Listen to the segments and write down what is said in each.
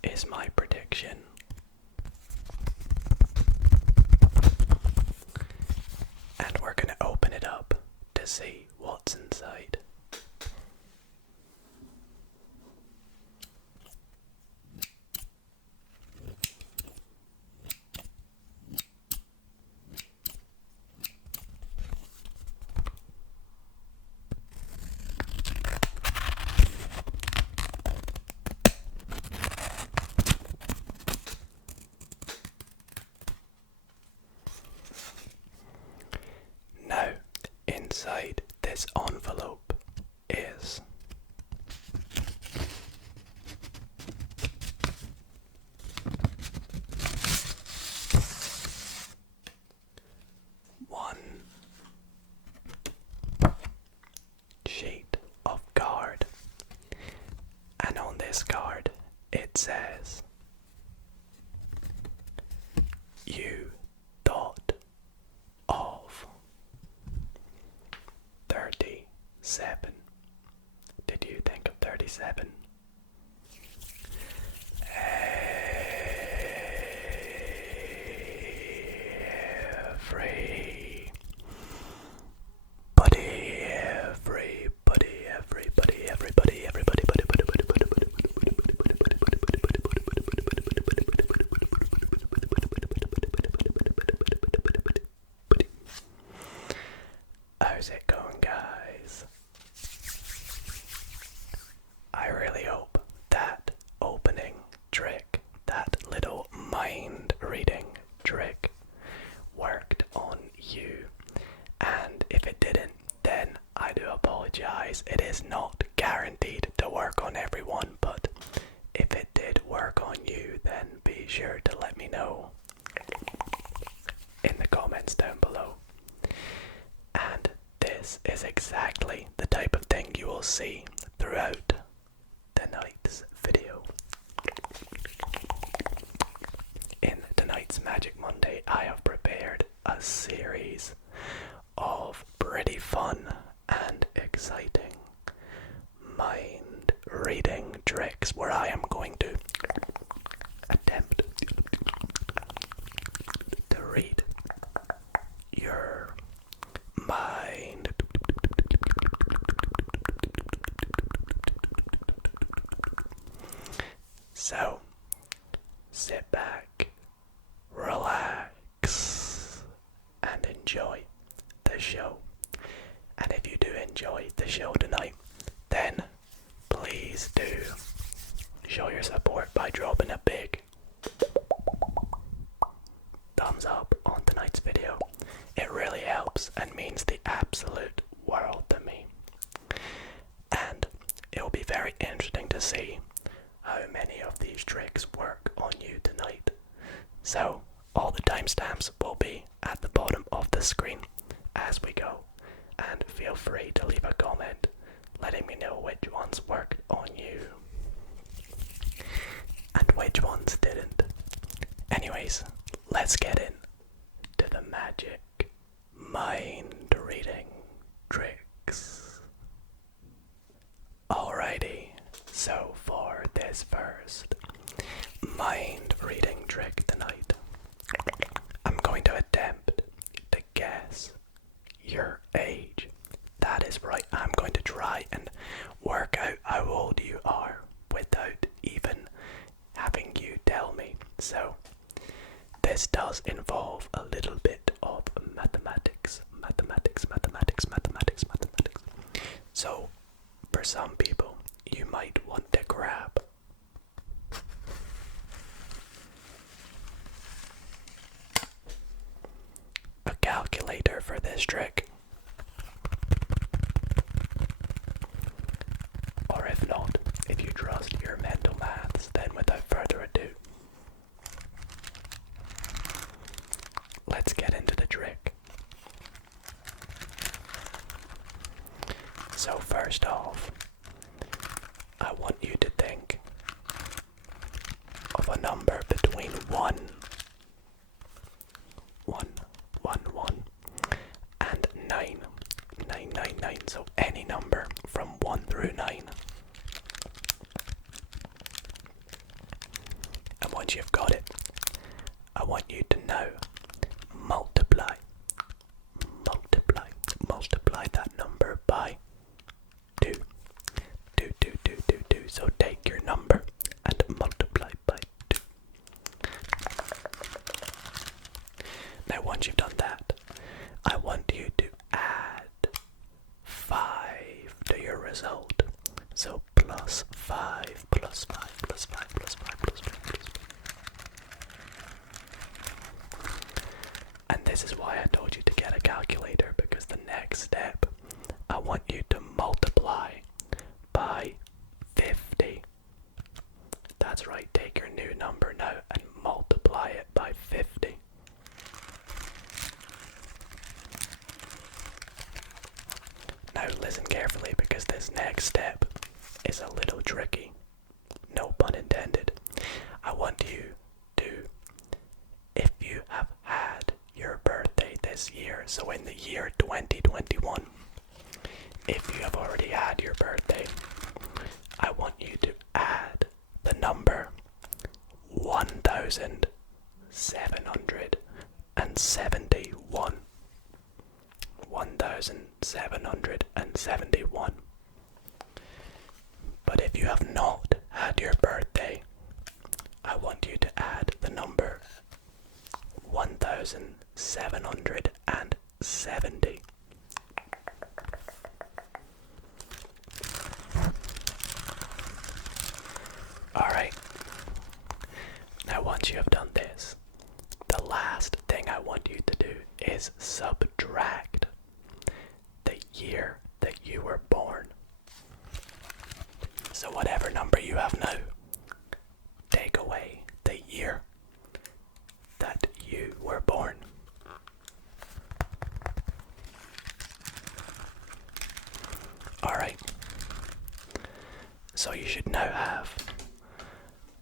this is my prediction. And we're gonna open it up to see what's inside. Now, inside this envelope is one sheet of card, and on this card it says, "You thought of 37. Did you think of 37? How's it going, guys? I really hope that opening trick, that little mind reading trick, worked on you. And if it didn't, then I do apologize. It is not guaranteed to work on everyone, but if it did work on you, then be sure to let me know in the comments down below. And this is exactly the type of thing you will see throughout tonight's video. In tonight's Magic Monday, I have prepared a series of pretty fun and exciting mind reading tricks where I am going to attempt to read your mind. So, sit back, relax, and enjoy the show. And if you do enjoy the show tonight, then please do show your support by dropping a big thumbs up on tonight's video. It really helps and means the absolute world to me. And it will be very interesting to see how many of these tricks work on you tonight. So all the timestamps will be at the bottom of the screen as we go. And feel free to leave a comment letting me know which ones worked on you and which ones didn't. Anyways, let's get in to the magic mind reading tricks. Alrighty, so for this first mind reading trick tonight, I'm going to attempt to guess your age. That is right, I'm going to try and work out how old you are without even having you tell me. So this does involve a little bit of mathematics. So for some people, you might want to grab a calculator for this trick. Or if not, if you trust your mental maths, then without further ado, let's get into the trick. So first off, I want you to think of a number between 1, and 9. So any number from 1 through 9. I told you to get a calculator, because the next step, I want you to multiply by 50. That's right, take your new number now and multiply it by 50. Now listen carefully, because this next step is a little tricky. No pun intended. I want you to, if you have had your birthday this year, so in the year 2021, if you have already had your birthday, I want you to add the number 1771. 1771. But if you have not had your birthday, I want you to add the number 1770. Alright, now once you have done this, the last thing I want you to do is subtract the year that you were born. So whatever number you have now, take away the year that you were born. Alright, so you should now have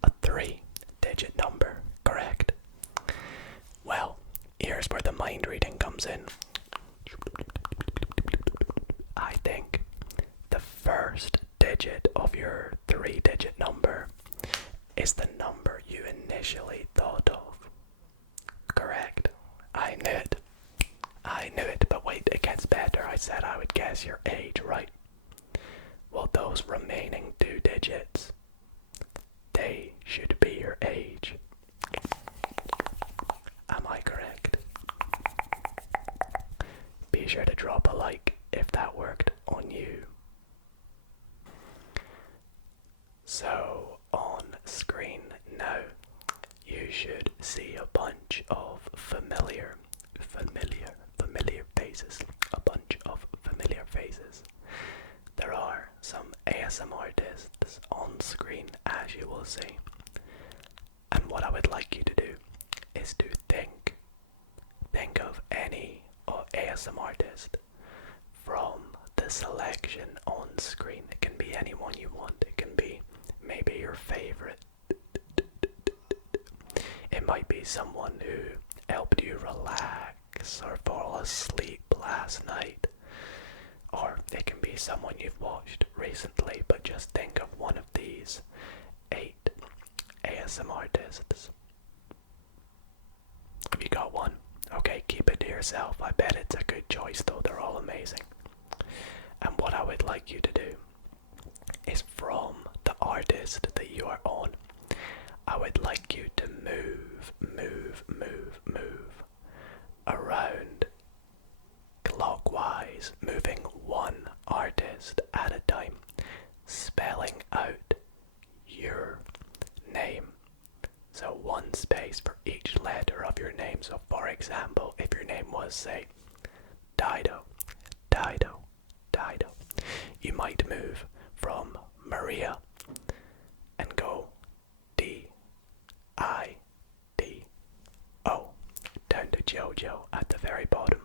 a 3-digit number, correct? Well, here's where the mind reading comes in. I think the first digit of your 3-digit number is the number you initially thought of. Correct? I knew it. But wait, it gets better. I said I would guess your age, right? Well, those remaining 2 digits, they should be your age. Am I correct? Be sure to drop a like if that worked on you. So, on screen now, you should see a bunch of familiar faces. A bunch of familiar faces. There are some ASMRtists on screen, as you will see. And what I would like you to do is to think of any ASMRtist from the selection on screen. It can be anyone you want. It can be maybe your favorite. It might be someone who helped you relax or fall asleep last night. Or it can be someone you've watched recently, but just think of one of these 8 ASMRtists. Have you got one? Okay, keep it to yourself. I bet it's a good choice though, they're all amazing. And what I would like you to do is, from the artist that you are on, I would like you to move around clockwise, moving one artist at a time, spelling out your name. So 1 space for each letter of your name. So for example, if your name was, say, Dido, you might move from Maria and go D-I-D-O down to Jojo at the very bottom.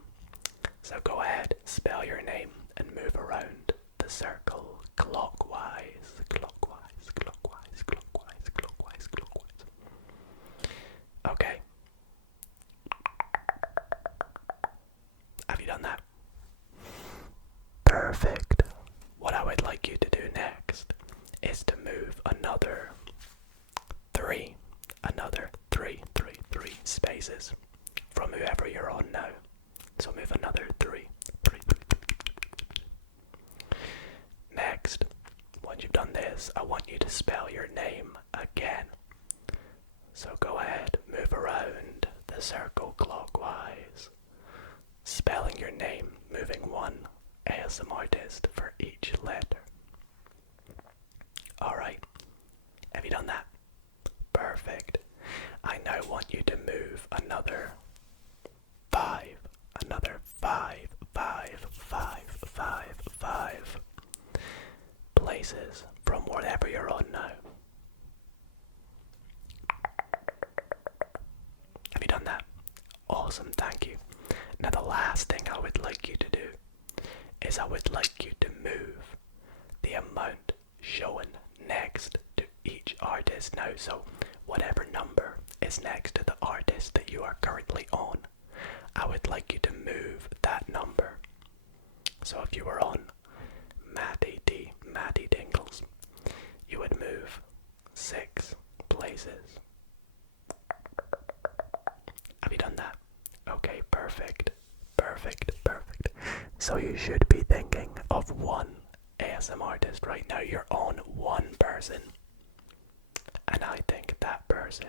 So go ahead, spell your name and move around the circle clockwise. Okay. Have you done that? Perfect. What I would like you to do next is to move another three spaces from whoever you're on now. So move another 3. Next, once you've done this, I want you to spell your name again. So go ahead, move around the circle clockwise, spelling your name is I would like you to move the amount showing next to each artist now. So whatever number is next to the artist that you are currently on, I would like you to move that number. So if you were on Matty Tingles, you would move 6 places. Have you done that? Okay, perfect. So you should be thinking of one ASMRtist right now. You're on one person. And I think that person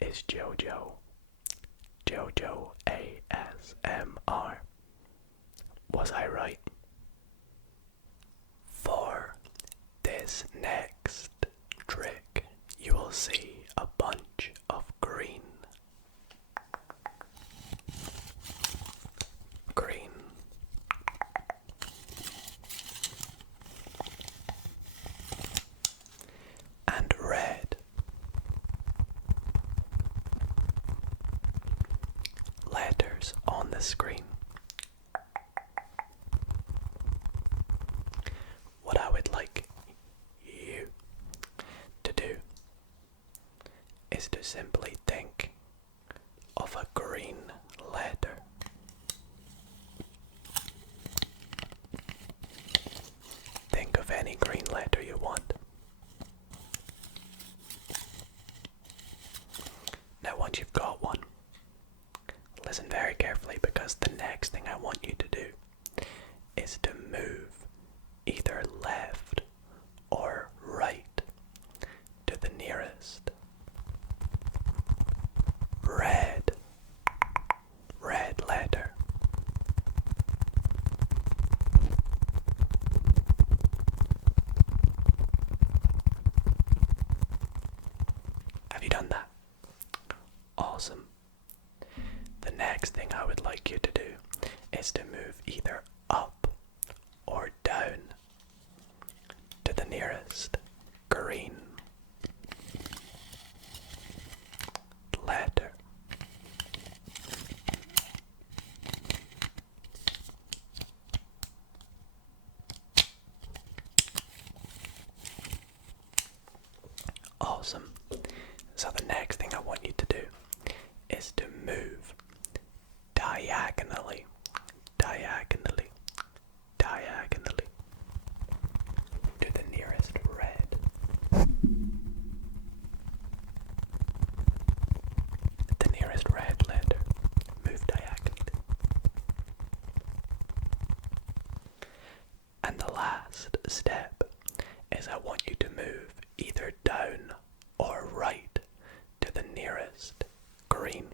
is Jojo. Jojo ASMR. Was I right? For this next trick, you will see a bunch of green and red letters on the screen. What I would like you to do is to simply think of a green letter. Think of any green letter you want. Now once you've got one, listen very carefully, because the next thing I want you to do is to move either left or right to the nearest red letter. Have you done that? Awesome. The next thing I would like you to do is to move either up or down to the nearest green letter. Awesome. So the next thing I want you to do is to move diagonally to the nearest red. The nearest red letter. Move diagonally. And the last step is I want you to move either down or right to the nearest green,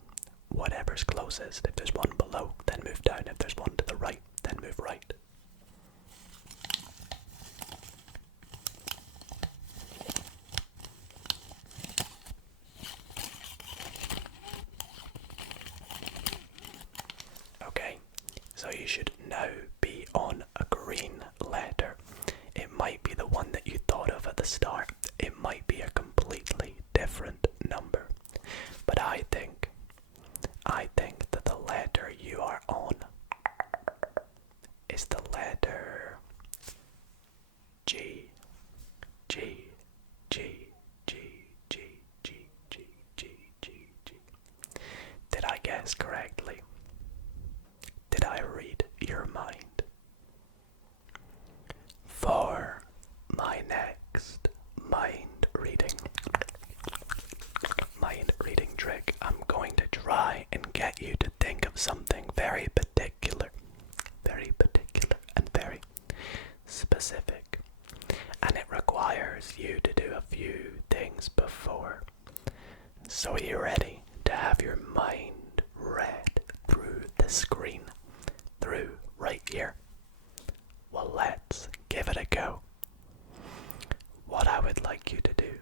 whatever's closest. If there's one below, then move down. If there's one to the right, then move right. Okay, so you should now be on a green letter. It might be the one that you thought of at the start. It might be a completely different number. But I think that the letter you are on is the letter G. G. G. G. G. G. G. G. G. G. Did I guess correctly? Did I read your mind? For my next mind reading trick, I'm going to try and get you to think of something very particular and very specific. And it requires you to do a few things before. So are you ready to have your mind read through the screen? Through right here? Well, let's give it a go. What I would like you to do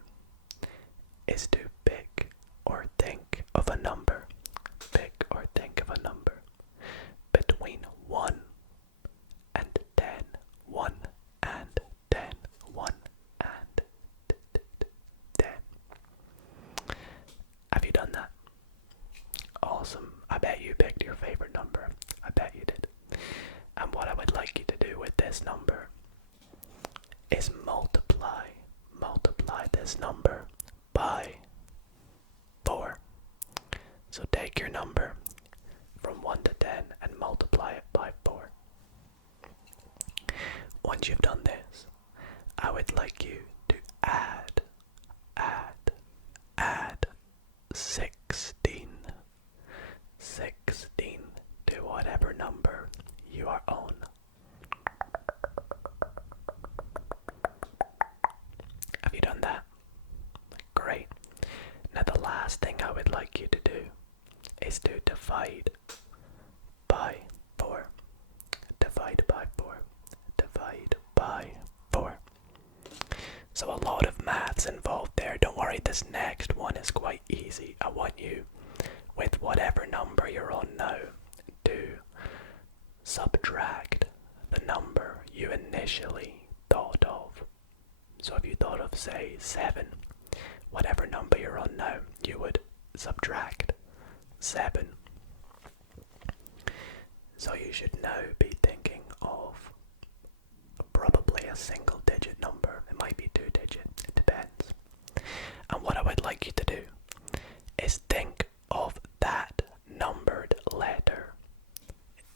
is to pick or think of a number. Pick or think of a number between 1 and 10. 1 and 10. 1 and 10. Have you done that? Awesome. I bet you picked your favorite number. I bet you did. And what I would this next one is quite easy. I want you, with whatever number you're on now, to subtract the number you initially thought of. So if you thought of, say, 7, whatever number you're on now, you would subtract 7. So you should now be thinking of probably a single digit number. It might be 2 digit, it depends. And what I would like you to do is think of that numbered letter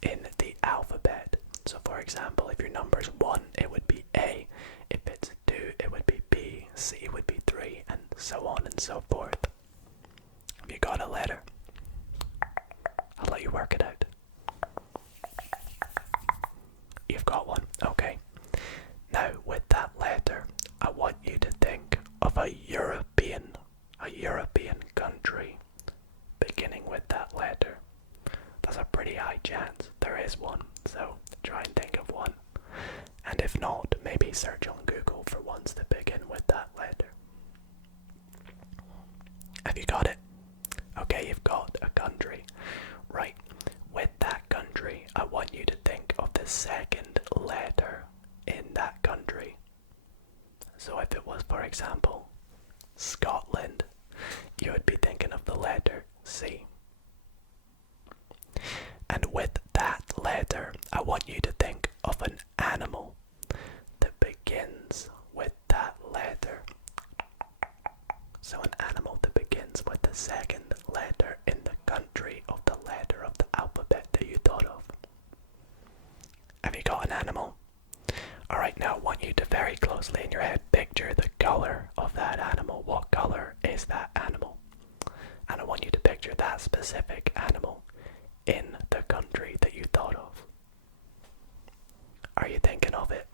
in the alphabet. So for example, if your number is 1, it would be A. If it's 2, it would be B. C would be 3, and so on and so forth. Have you got a letter? I'll let you work it out. You've got one, okay. Now with that letter, I want you to think of a European country beginning with that letter. There's a pretty high chance there is one, so try and think of one. And if not, maybe search on Google for ones that begin with that letter. Have you got it? Okay, you've got a country. Right, with that country, I want you to think of the second letter in that country. So if it was, for example, Scotland, you would be thinking of the letter C. And with that letter, I want you to think of an animal that begins with that letter. So an animal that begins with the second letter in the country of the letter of the alphabet that you thought of. Have you got an animal? Alright, now I want you to very closely in your head picture the color of that animal. What color is that animal? And I want you to picture that specific animal in the country that you thought of. Are you thinking of it?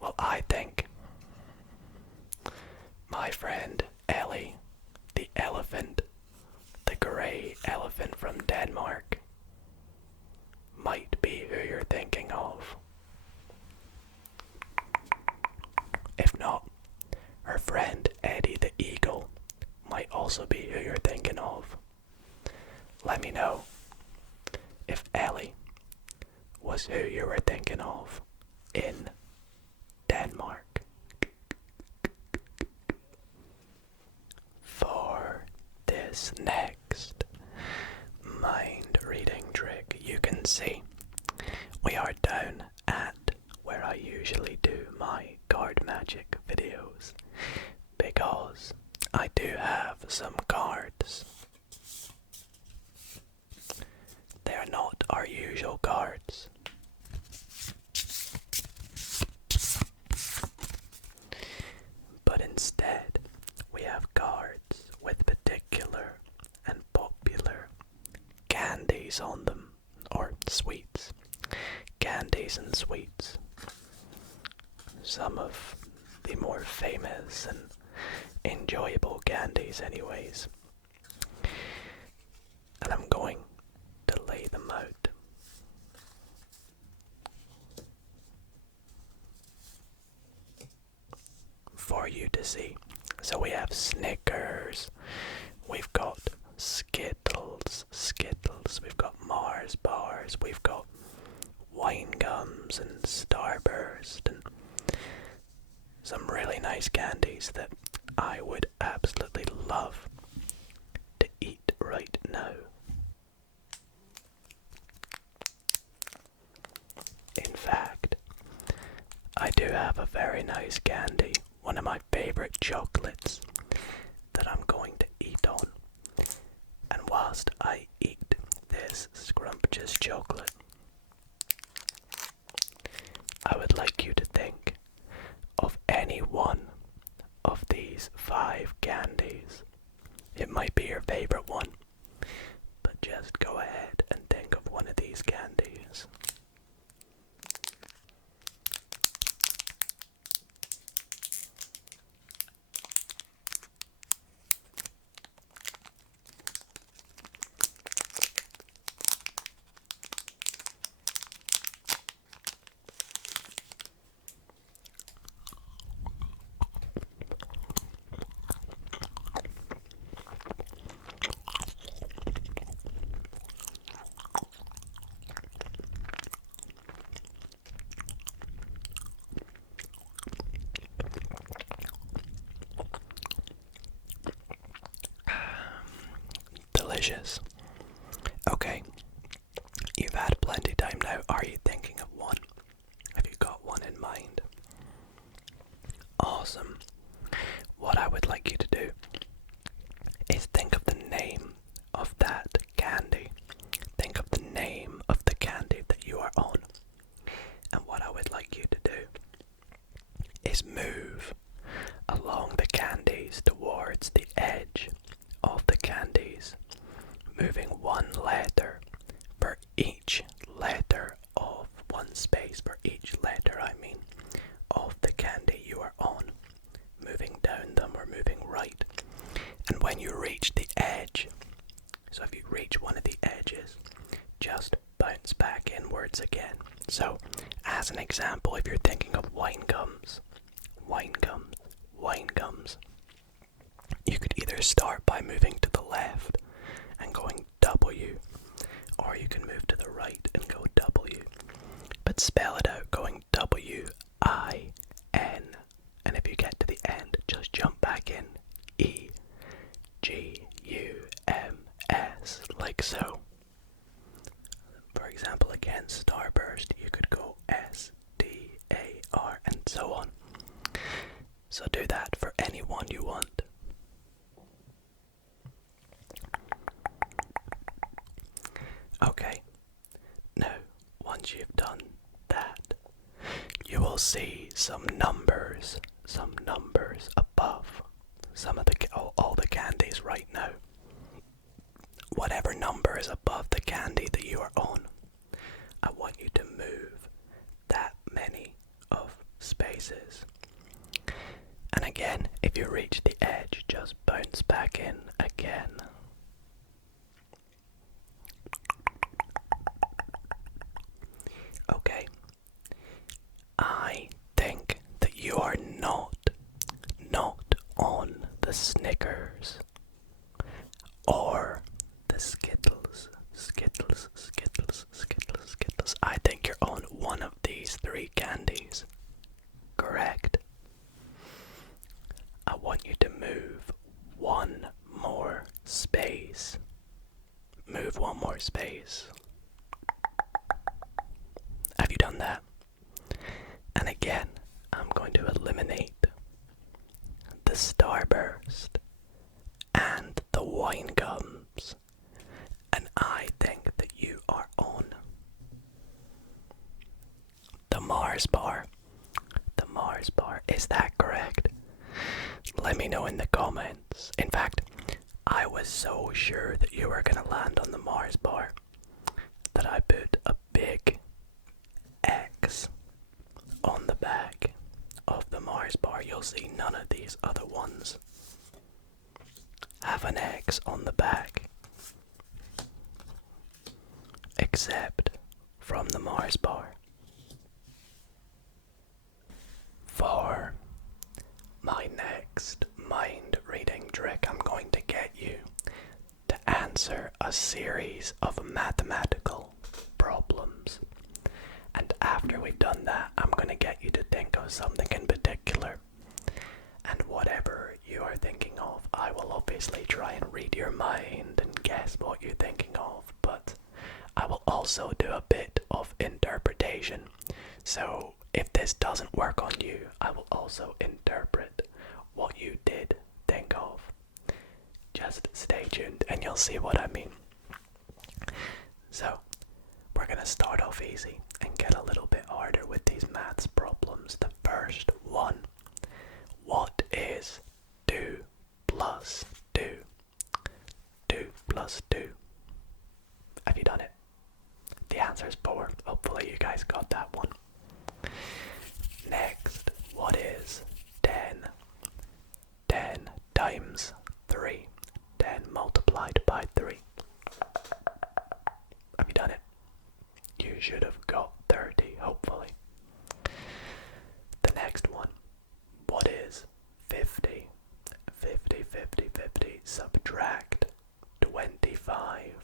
Well, I think my friend Ellie, the elephant, the grey elephant from Denmark, might be who you're thinking of. If not, her friend Eddie the eagle might also be who you're thinking of. Let me know if Ellie was who you were thinking of in Denmark. For this next mind reading trick, you can see we are down at where I usually do my card magic videos, because I do have some cards. They are not our usual cards. But instead, we have cards with particular and popular candies on them, or sweets. Candies and sweets. Some of the more famous and enjoyable candies anyways. And I'm going to lay them out. For you to see. So we have Snickers, we've got Skittles, we've got Mars bars, we've got wine gums and Starburst, and some really nice candies that I would absolutely love to eat right now. In fact, I do have a very nice candy, one of my favorite chocolates, that I'm going to eat on. And whilst I eat this scrumptious chocolate, I would like you to think of any one of these 5 candies. It might be your favorite one, but just go ahead and think of one of these candies. delicious. Okay, you've had plenty of time now. Are you thinking of one? Have you got one in mind? Awesome. What I would like you to do is think of the name of that candy. Think of the name of the candy that you are on. And what I would like you to do is move along the candies towards the edge of the candies, moving one letter for each letter of one space for each letter, of the candy you are on, moving down them or moving right. And when you reach the edge, so if you reach one of the edges, just bounce back inwards again. So, as an example, if you're thinking of wine gums, you could either start by moving to the left and going W, or you can move to the right and go W. But spell it out going W-I-N. And if you get to the end, just jump back in. E-G-U-M-S, like so. For example, again, starburst, you could go S-D-A-R, and so on. So do that for anyone you want. Okay, now, once you've done that, you will see some numbers above all the candies right now. Whatever number is above the candy that you are on, I want you to move that many of spaces. And again, if you reach the edge, just bounce back in again. Okay, I think that you are not on the Snickers or the Skittles. I think you're on one of these three candies. Correct? I want you to move one more space. Move one more space. Have you done that? And again, I'm going to eliminate the Starburst and the wine gums. And I think that you are on the Mars bar. The Mars bar. Is that correct? Let me know in the comments. In fact, I was so sure that you were going to land on the Mars bar that I put a big X on the back of the Mars bar. You'll see none of these other ones have an X on the back, except from the Mars bar. For my next mind reading trick, I'm going to get you to answer a series of mathematical problems. And after we've done that, I'm going to get you to think of something in particular. And whatever you are thinking of, I will obviously try and read your mind and guess what you're thinking of. But I will also do a bit of interpretation. So if this doesn't work on you, I will also interpret what you did think of. Just stay tuned and you'll see what I mean. So, we're going to start off easy and get a little bit harder with these maths problems. The first one. What is 2 plus 2? 2 plus 2. Have you done it? The answer is 4. Hopefully you guys got that one. Next, what is 10? 10 times 3. 10 multiplied by 3. Have you done it? You should have got 30, hopefully. The next one. What is 50? 50, subtract 25.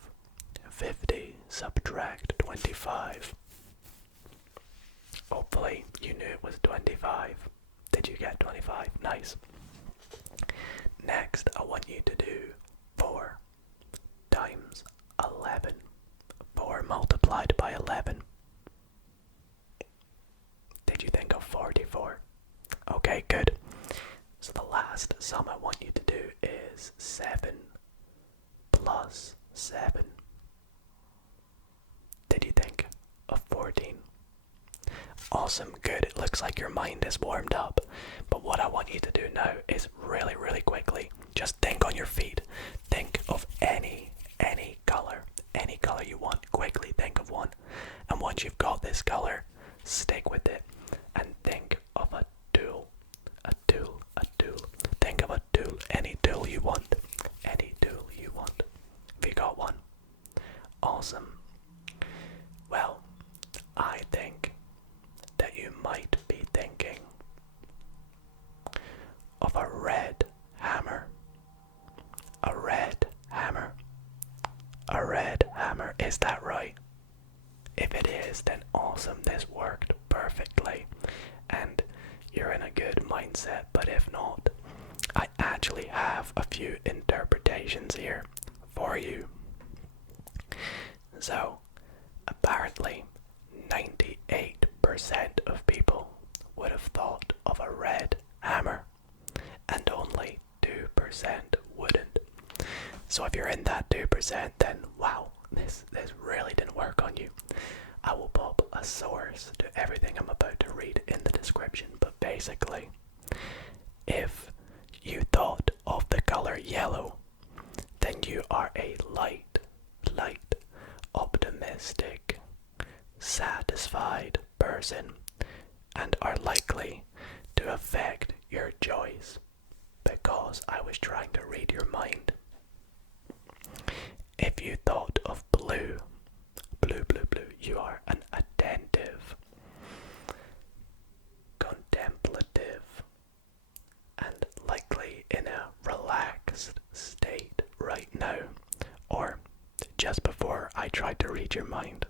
50, subtract 25. Hopefully you knew it was 25. Did you get 25? Nice. Next, I want you to do 4 times 11? 4 multiplied by 11. Did you think of 44? Okay, good. So the last sum I want you to do is 7 plus 7. Did you think of 14? Awesome, good. It looks like your mind is warmed up. But what I want you to do now is really, really quickly, just think on your feet. Think of any color you want. Quickly think of one. And once you've got this color, stick with it and think of a tool. A tool, a tool. Think of a tool, any tool you want. Any tool you want. Have you got one? Awesome. Well, I think that you might be thinking of a red hammer. A red hammer. A red hammer, is that right? If it is, then awesome, this worked perfectly and you're in a good mindset. But if not, I actually have a few interpretations here for you. So, apparently 98% of people would have thought of a red hammer and only 2% wouldn't. So if you're in that 2%, then wow, this really didn't work on you. I will pop a source to everything I'm about to read in the description, but basically, if you thought of the color yellow, then you are a light, optimistic, satisfied person and are likely to affect your choice, because I was trying to read your mind. If you thought of blue, you are an attentive, contemplative, and likely in a relaxed state right now, or just before I tried to read your mind.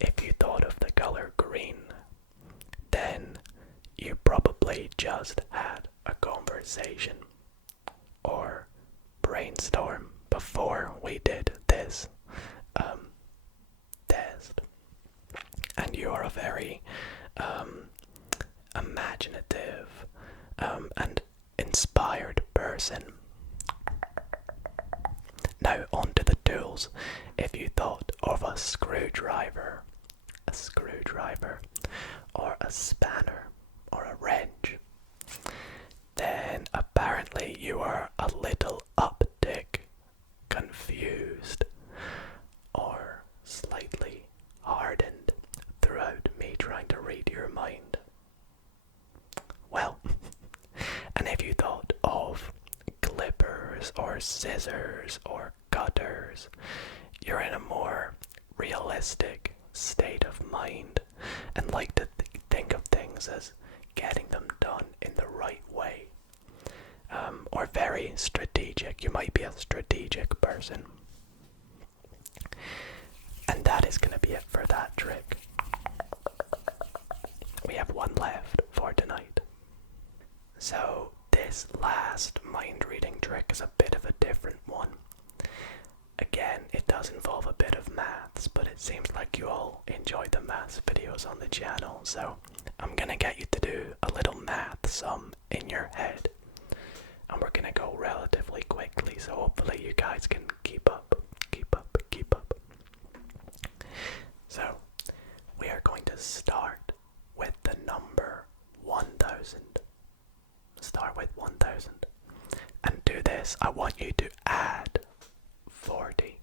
If you thought of the color green, then you probably just had a conversation or brainstorm before we did this test. And you are a very imaginative and inspired person. Now on to the tools. If you thought of a screwdriver, or a spanner, or a wrench, then apparently you are a little uptick, confused, or slightly hardened throughout me trying to read your mind. Well, and if you thought of clippers or scissors or cutters, you're in a more realistic state of mind and like to think of things as getting them done in the right way, or very strategic. You might be a strategic person. And that is going to be it for that trick. We have one left for tonight. So this last mind reading trick is a bit of a different one. Again, it does involve a bit of maths, but it seems like you all enjoy the maths videos on the channel, so I'm gonna get you to do a little math sum in your head. And we're gonna go relatively quickly, so hopefully you guys can keep up. So, we are going to start with the number 1000. Start with 1000. And do this, I want you to add 40.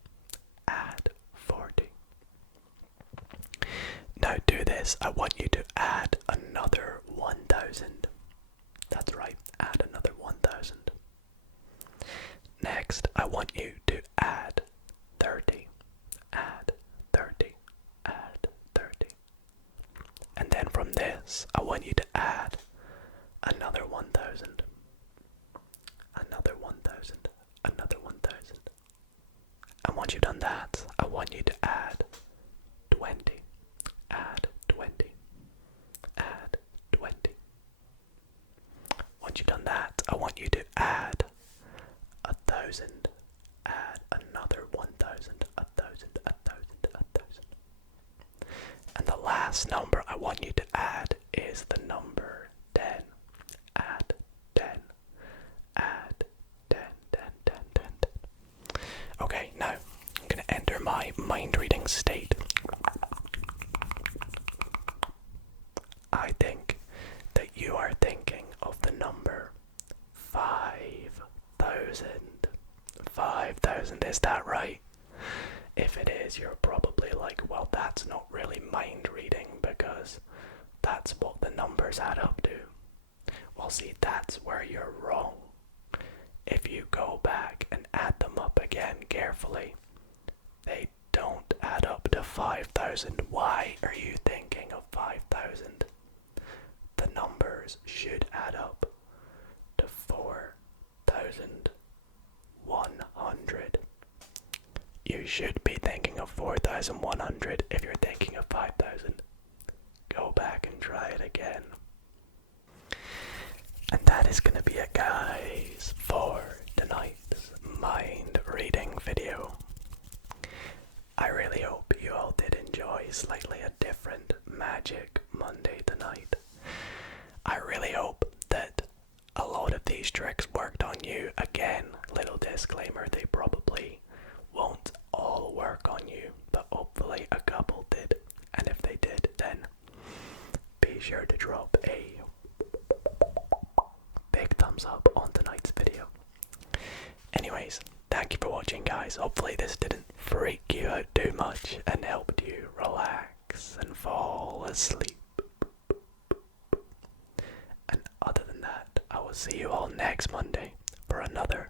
Add 40. Now do this, I want you to add another 1000. That's right, add another 1000. Next, I want you to add 30. Add 30. Add 30. And then from this, I want you to add another 1000. Another 1000. Another 1000. And once you've done that, I want you to add 20. Add 20. Add 20. Once you've done that, I want you to add 1000. Add last number I want you to add is the number 10. Add 10. Add 10, 10, 10, 10, 10. Okay, now I'm going to enter my mind reading state. I think that you are thinking of the number 5,000. 5,000, is that right? If it is, you're probably like, well, that's not really mind reading because that's what the numbers add up to. Well, see, that's where you're wrong. If you go back and add them up again carefully, they don't add up to 5,000. Why are you thinking of 5,000? The numbers should add up to 4,100. You should be thinking of 4,100 if you're thinking of 5,000. Go back and try it again. And that is going to be it, guys, for tonight's mind reading video. I really hope you all did enjoy slightly a different Magic Monday tonight. I really hope that a lot of these tricks worked on you. Again, little disclaimer, they probably won't all work on you, but hopefully a couple did. And if they did, then be sure to drop a big thumbs up on tonight's video. Anyways, thank you for watching, guys. Hopefully this didn't freak you out too much and helped you relax and fall asleep. And other than that, I will see you all next Monday for another